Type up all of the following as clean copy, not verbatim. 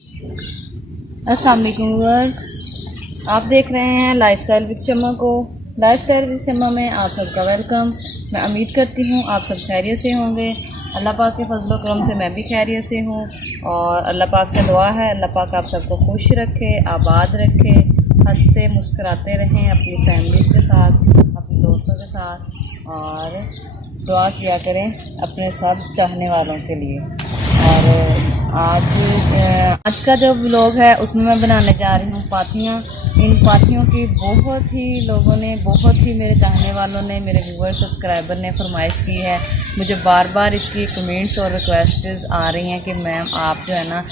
अस्सलाम वालेकुम व्यूअर्स, आप देख रहे हैं लाइफस्टाइल विद शम्मा को। लाइफस्टाइल विद शम्मा में आप सबका वेलकम। मैं उम्मीद करती हूँ आप सब खैरियत से होंगे। अल्लाह पाक के फजल व करम से मैं भी खैरियत से हूँ और अल्लाह पाक से दुआ है अल्लाह पाक आप सबको खुश रखे, आबाद रखे, हंसते मुस्कुराते रहें अपनी फैमिलीज़ के साथ, अपने दोस्तों के साथ, और दुआ किया करें अपने सब चाहने वालों के लिए। और आज का जो व्लॉग है उसमें मैं बनाने जा रही हूँ पाथियाँ। इन पाथियों की बहुत ही लोगों ने, बहुत ही मेरे चाहने वालों ने, मेरे व्यूअर सब्सक्राइबर ने फरमाइश की है। मुझे बार बार इसकी कमेंट्स और रिक्वेस्ट्स आ रही हैं कि मैम आप जो है ना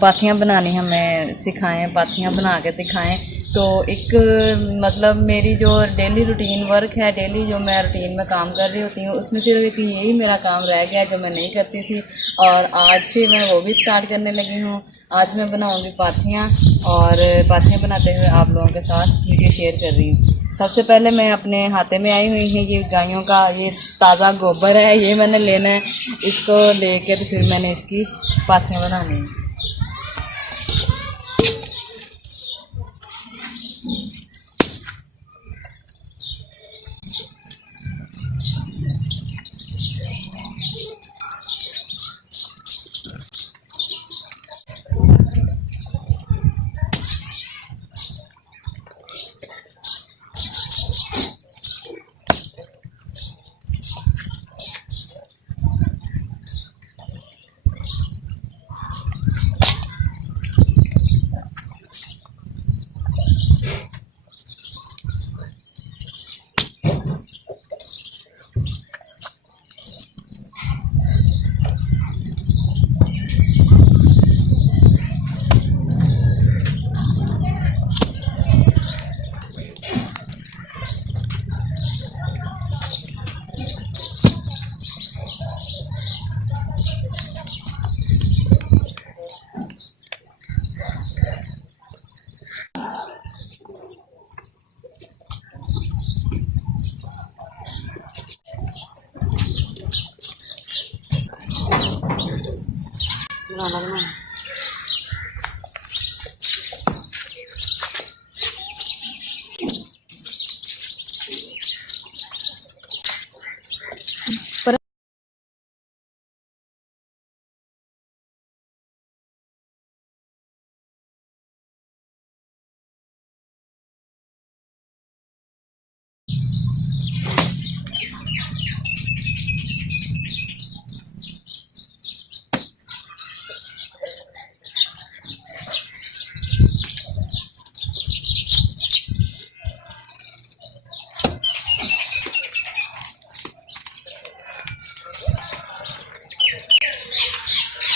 पाथियाँ बनानी हमें सिखाएं, पाथियाँ बना के दिखाएं। तो एक मतलब मेरी जो डेली रूटीन वर्क है, डेली जो मैं रूटीन में काम कर रही होती हूँ, उसमें सिर्फ एक यही मेरा काम रह गया जो मैं नहीं करती थी, और आज से मैं वो भी स्टार्ट करने लगी हूँ। आज मैं बनाऊँगी पाथियाँ और पाथियाँ बनाते हुए आप लोगों के साथ वीडियो शेयर कर रही हूँ। सबसे पहले मैं अपने हाथे में आई हुई है ये गायों का ये ताज़ा गोबर है, ये मैंने लेना है। इसको लेकर फिर मैंने इसकी पाथियाँ बनानी है।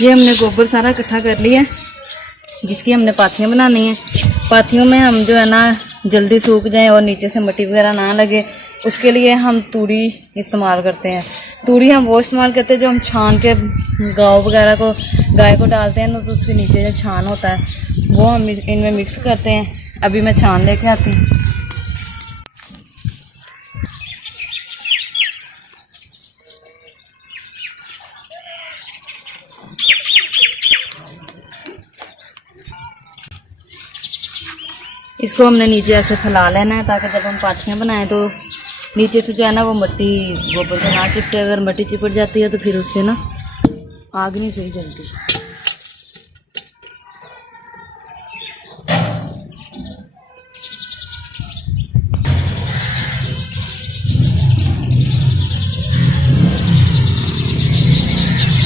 ये हमने गोबर सारा इकट्ठा कर लिया, जिसकी हमने पाथियाँ बनानी है। पाथियों में हम जो है ना जल्दी सूख जाएं और नीचे से मिट्टी वगैरह ना लगे, उसके लिए हम तूड़ी इस्तेमाल करते हैं। तूड़ी हम वो इस्तेमाल करते हैं जो हम छान के गाय वगैरह को, गाय को डालते हैं ना, तो उसके नीचे जो छान होता है वो हम इनमें मिक्स करते हैं। अभी मैं छान लेके आती हूँ। इसको हमने नीचे ऐसे फैला लेना है ताकि जब हम पाथियाँ बनाएं तो नीचे से जो है ना वो मिट्टी गोबर को ना चिपटे। अगर मिट्टी चिपट जाती है तो फिर उससे ना आग नहीं सही जलती।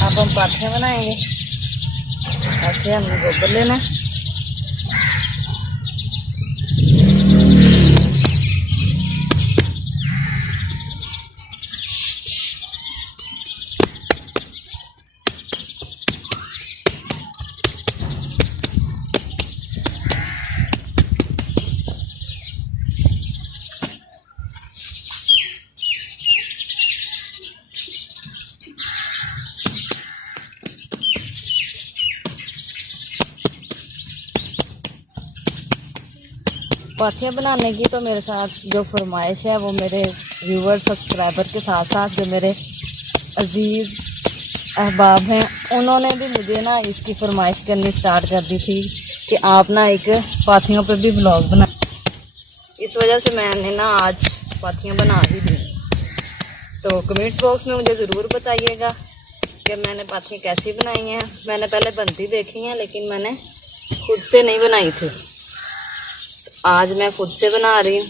अब हम पाथियाँ बनाएंगे। ऐसे हमने गोबर लेना है। पाथियाँ बनाने की तो मेरे साथ जो फरमाइश है वो मेरे व्यूवर सब्सक्राइबर के साथ साथ जो मेरे अजीज़ अहबाब हैं, उन्होंने भी मुझे ना इसकी फरमाइश करनी स्टार्ट कर दी थी कि आप ना एक पाथियों पे भी ब्लॉग बना। इस वजह से मैंने ना आज पाथियाँ बना ही दी। तो कमेंट्स बॉक्स में मुझे ज़रूर बताइएगा कि मैंने पाथियाँ कैसी बनाई हैं। मैंने पहले बनती देखी हैं, लेकिन मैंने खुद से नहीं बनाई थी। आज मैं खुद से बना रही हूँ।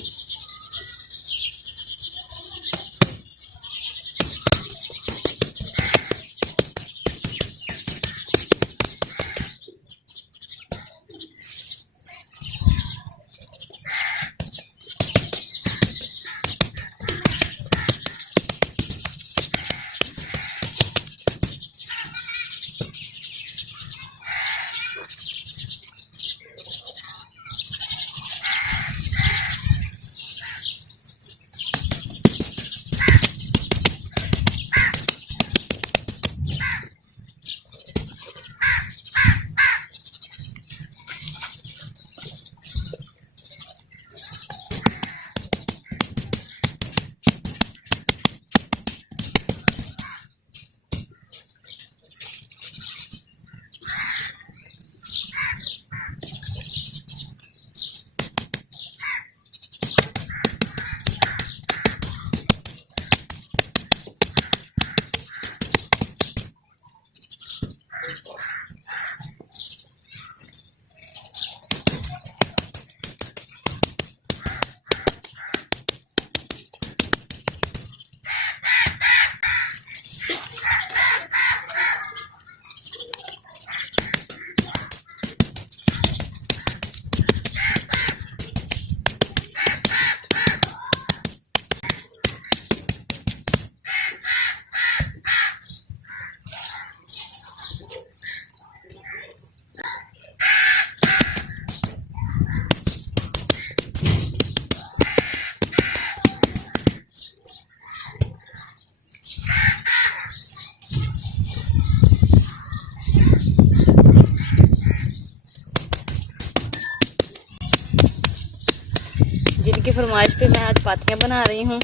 जिनकी फरमाइश पे मैं आज पाथियाँ बना रही हूँ,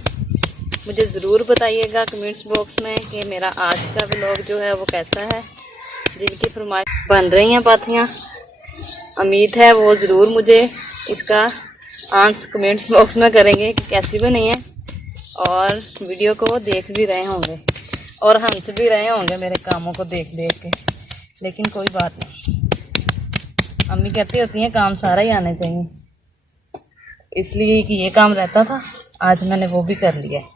मुझे ज़रूर बताइएगा कमेंट्स बॉक्स में कि मेरा आज का व्लॉग जो है वो कैसा है। जिनकी फरमाइश बन रही हैं पाथियाँ, उम्मीद है वो ज़रूर मुझे इसका आंसर कमेंट्स बॉक्स में करेंगे कि कैसी बनी है, और वीडियो को वो देख भी रहे होंगे और हंस भी रहे होंगे मेरे कामों को देख देख के। लेकिन कोई बात नहीं, अम्मी कहती होती हैं काम सारा ही आने चाहिए, इसलिए कि ये काम रहता था, आज मैंने वो भी कर लिया है।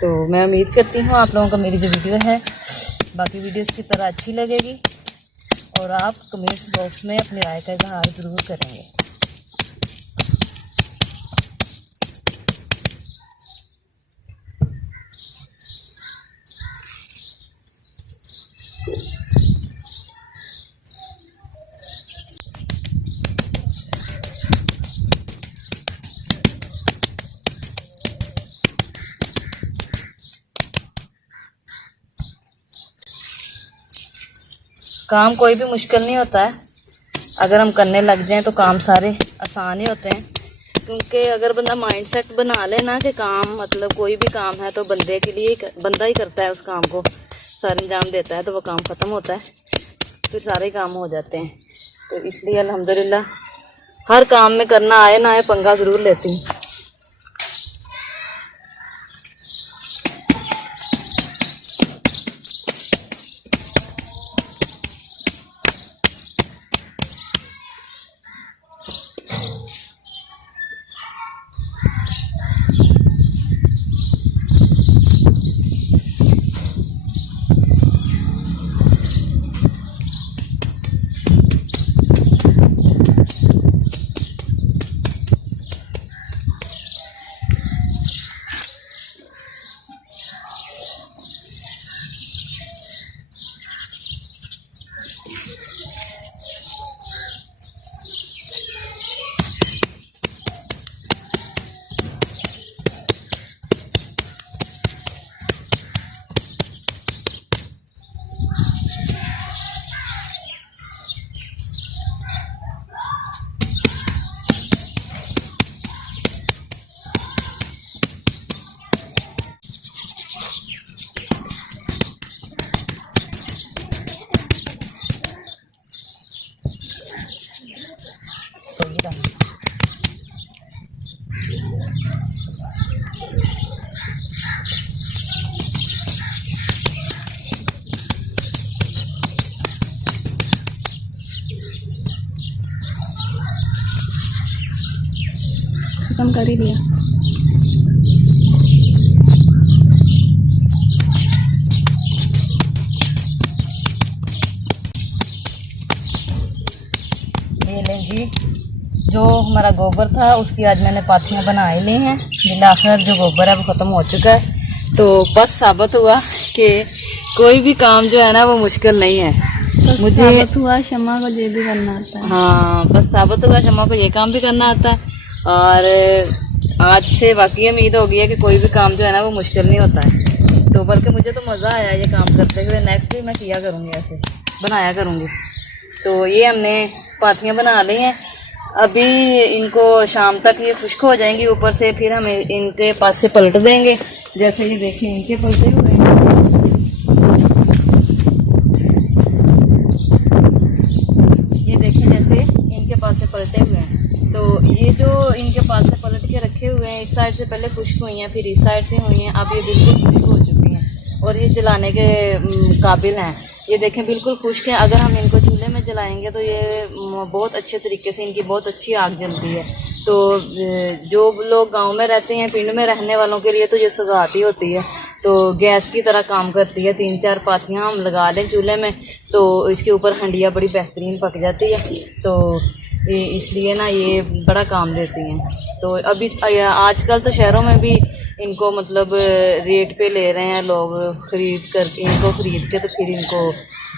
तो मैं उम्मीद करती हूँ आप लोगों को मेरी जो वीडियो है बाकी वीडियोस की तरह अच्छी लगेगी, और आप कमेंट्स बॉक्स में अपनी राय का इजहार ज़रूर करेंगे। काम कोई भी मुश्किल नहीं होता है, अगर हम करने लग जाएं तो काम सारे आसान ही होते हैं। क्योंकि अगर बंदा माइंडसेट बना ले ना कि काम मतलब कोई भी काम है तो बंदे के लिए बंदा ही करता है, उस काम को सर अंजाम देता है तो वो काम ख़त्म होता है, फिर सारे काम हो जाते हैं। तो इसलिए अल्हम्दुलिल्लाह हर काम में करना आए ना आए पंगा ज़रूर लेती हूँ। ख़त्म कर ही लिया। ये लें जी, जो हमारा गोबर था उसकी आज मैंने पाथियाँ बना ही ली हैं। बिलाखिर जो गोबर है वो ख़त्म हो चुका है। तो बस साबित हुआ कि कोई भी काम जो है ना वो मुश्किल नहीं है। मुझे साबित हुआ शम्मा को ये भी करना आता है। हाँ, बस साबित हुआ शम्मा को ये काम भी करना आता है। और आज से वाकई उम्मीद हो गई है कि कोई भी काम जो है ना वो मुश्किल नहीं होता है। तो बल्कि मुझे तो मज़ा आया ये काम करते हुए। नेक्स्ट भी मैं किया करूँगी, ऐसे बनाया करूँगी। तो ये हमने पाथियाँ बना ली हैं। अभी इनको शाम तक ये खुश्क हो जाएंगी ऊपर से, फिर हम इनके पास से पलट देंगे। जैसे ये देखिए इनके पलटे हुए हैं, ये देखिए जैसे इनके पास से पलटे हुए हैं। तो ये जो इनके पास से पलट के रखे हुए हैं, इस साइड से पहले खुश्क हुई हैं, फिर इस साइड से हुई हैं, अब ये बिल्कुल खुश्क हो चुकी हैं और ये जलाने के काबिल हैं। ये देखें बिल्कुल खुश्क है। अगर हम इनको चूल्हे में जलाएंगे तो ये बहुत अच्छे तरीके से इनकी बहुत अच्छी आग जलती है। तो जो लोग गांव में रहते हैं, पिंड में रहने वालों के लिए तो ये सौगात ही होती है। तो गैस की तरह काम करती है। 3-4 पाथियाँ हम लगा दें चूल्हे में तो इसके ऊपर हंडिया बड़ी बेहतरीन पक जाती है। तो इसलिए ना ये बड़ा काम देती हैं। तो अभी आजकल तो शहरों में भी इनको मतलब रेट पे ले रहे हैं लोग, ख़रीद कर इनको ख़रीद के तो फिर इनको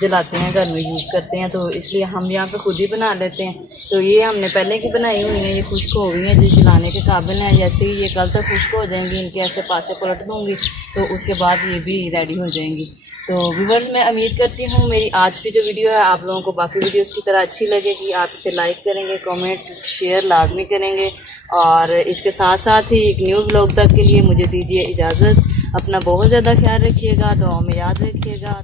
जलाते हैं, घर में यूज़ करते हैं। तो इसलिए हम यहाँ पे खुद ही बना लेते हैं। तो ये हमने पहले की बनाई हुई हैं, ये खुश्क हो गई हैं, जो जलाने के काबिल हैं। जैसे ही ये कल तक खुश्क हो जाएंगी, इनके ऐसे पासे पलट दूँगी तो उसके बाद ये भी रेडी हो जाएंगी। तो व्यूअर्स, मैं उम्मीद करती हूँ मेरी आज की जो वीडियो है आप लोगों को बाकी वीडियोस की तरह अच्छी लगेगी। आप इसे लाइक करेंगे, कमेंट शेयर लाजमी करेंगे। और इसके साथ साथ ही एक न्यू ब्लॉग तक के लिए मुझे दीजिए इजाज़त। अपना बहुत ज़्यादा ख्याल रखिएगा, दुआओं में याद रखिएगा।